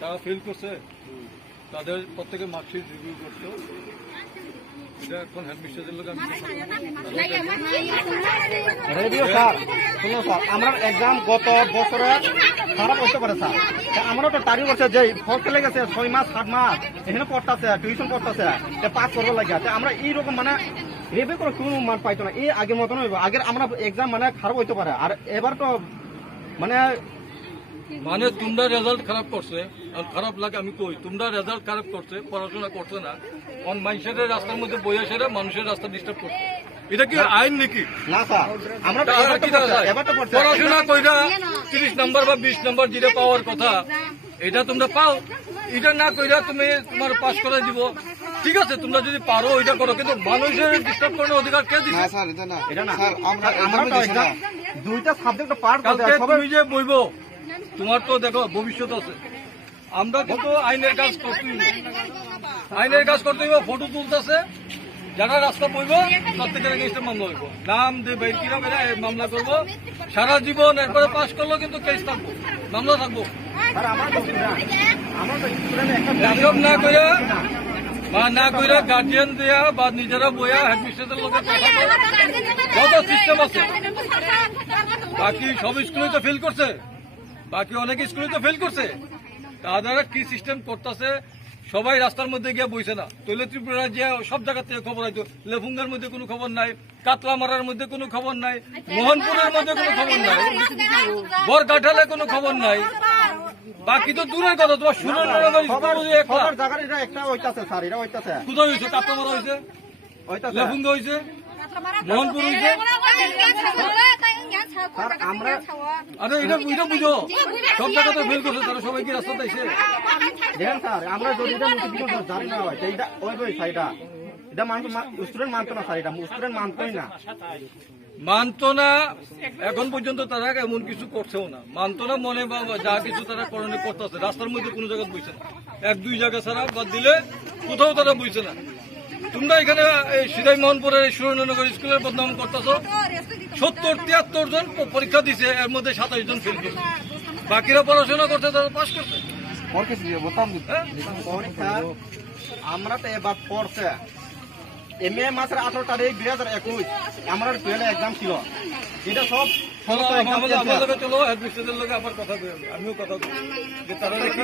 যারা ফেল করছে তাদের প্রত্যেকে মার্কশিট রিভিউ করতো। এটা এখন হেডমিস্ট্রেসের লোক আমরা এক্সাম গত বছরে খারাপ হতে পারে স্যার, আমরা তো তারিখ করছে যে ফল চলে গেছে 6 মাস 7 মাস এখানে পড়তেছে, টিউশন করতেছে, পাস করবো লাগে। আমরা এইরকম মানে রেবে করে কোনো মান পাইতো না। এই আগের মতন হইব, আগের আমরা এক্সাম মানে খারাপ হইতে পারে। আর এবার তো মানে তোমরা রেজাল্ট খারাপ করছে, আর খারাপ লাগে আমি কই, তোমরা রেজাল্ট খারাপ করছে, পড়াশোনা করছে না, মানুষের রাস্তার মধ্যে বইয়া সেরা মানুষের রাস্তা ডিস্টার্ব করছে। এটা কি আইন নাকি? না স্যার, আমরা পড়াশোনা কইরা 30 নম্বর বা 20 নম্বর যেটা পাওয়ার কথা এটা তোমরা পাও, এটা না কইরা তুমি তোমার পাস করে দিব। ঠিক আছে, তোমরা যদি পারো ওইটা করো, কিন্তু মানুষের ডিস্টার্ব করার অধিকার কে দিচ্ছে? দুইটা সাবজেক্ট পার্ট তুমি যে বইব, তোমার তো দেখো ভবিষ্যৎ আছে। আমরা কিন্তু আইনের কাজ করতেই, আইনের কাজ করতে হইব। ফটো তুলতেছে, যারা রাস্তা বইব প্রত্যেকের এগেইনস্টে মামলা হইব, নাম দিয়ে বাইর কিনা বেড়া মামলা করবো সারা জীবন। এরপরে পাস করলো কিন্তু কেস থাকবো, মামলা থাকবো। এসব না কইরা বা না কইরা গার্জিয়ান দেয়া বা নিজেরা বইয়া হেডমিস্ট্রেসের লোকের যত সিস্টেম আছে, বাকি সব স্কুলে তো ফেল করছে, বাকি অনেক স্কুলে তো ফেল করছে। তারা কি সিস্টেম করতেছে, সবাই রাস্তার মধ্যে গিয়ে বইছে না। তৈল ত্রিপুরা যে সব জায়গা থেকে খবর হয়তো, লেফুঙ্গার মধ্যে কোনো খবর নাই, কাতলামারার মধ্যে কোনো খবর নাই, মোহনপুরের মধ্যে কোনো খবর নাই, বরকাঠালে কোনো খবর নাই। বাকি তো দূরের কথা, তোমার সুরেন্দ্রনগর কোথায় হয়েছে? কাতলামারা হয়েছে, লেফুঙ্গা হয়েছে, মোহনপুর হয়েছে। আরে এটা বুঝো, সব জায়গাতে ফেল করছে তারা, সবাই কি রাস্তা পাইছে? দেখেন স্যার, আমরা যদি জানি না হয় এটা ওই সাইডটা এটা স্টুডেন্ট মানতো না স্যার, এটা স্টুডেন্ট মানতোই না, মানতো না। এখন পর্যন্ত তারা এমন কিছু করছেও না, মানতো না মনে বা যা কিছু তারা করণীয় করতেছে। রাস্তার মধ্যে কোনো জায়গায় বইছে না, 1-2 জায়গা ছাড়া বাদ দিলে কোথাও তারা বইছে না। তোমরা এখানে এই সিদাই মোহনপুরের সুরেন্দ্রনগর স্কুলের বদনাম করতেছ। 70-73 জন পরীক্ষা দিছে, এর মধ্যে 27 জন ফেল করছে, বাকিরা পড়াশোনা করছে, তারা পাস করছে। আমরা তো এবার পড়ছে মে মাসের 18 তারিখ 2021 আমার 12 এক্সাম ছিল। এটা সব চলো হেডমিস্ট্রেসের লোক আবার কথা বলি, আমিও কথা বলি যে তারা কি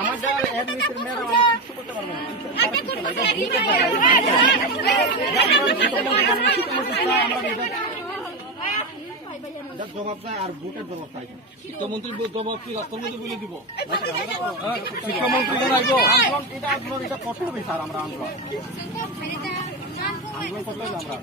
আমাদের হেডমিস্ট্রেস ম্যাডাম কিছু করতে পারবো না। জবাব চাই আর ভোটের জবাব চাই। শিক্ষামন্ত্রীর জবাব কি রাস্তার মধ্যে বলে দিব? শিক্ষামন্ত্রী এটা করতে হবে স্যার, আমরা আন্দোলন করতে হবে। আমরা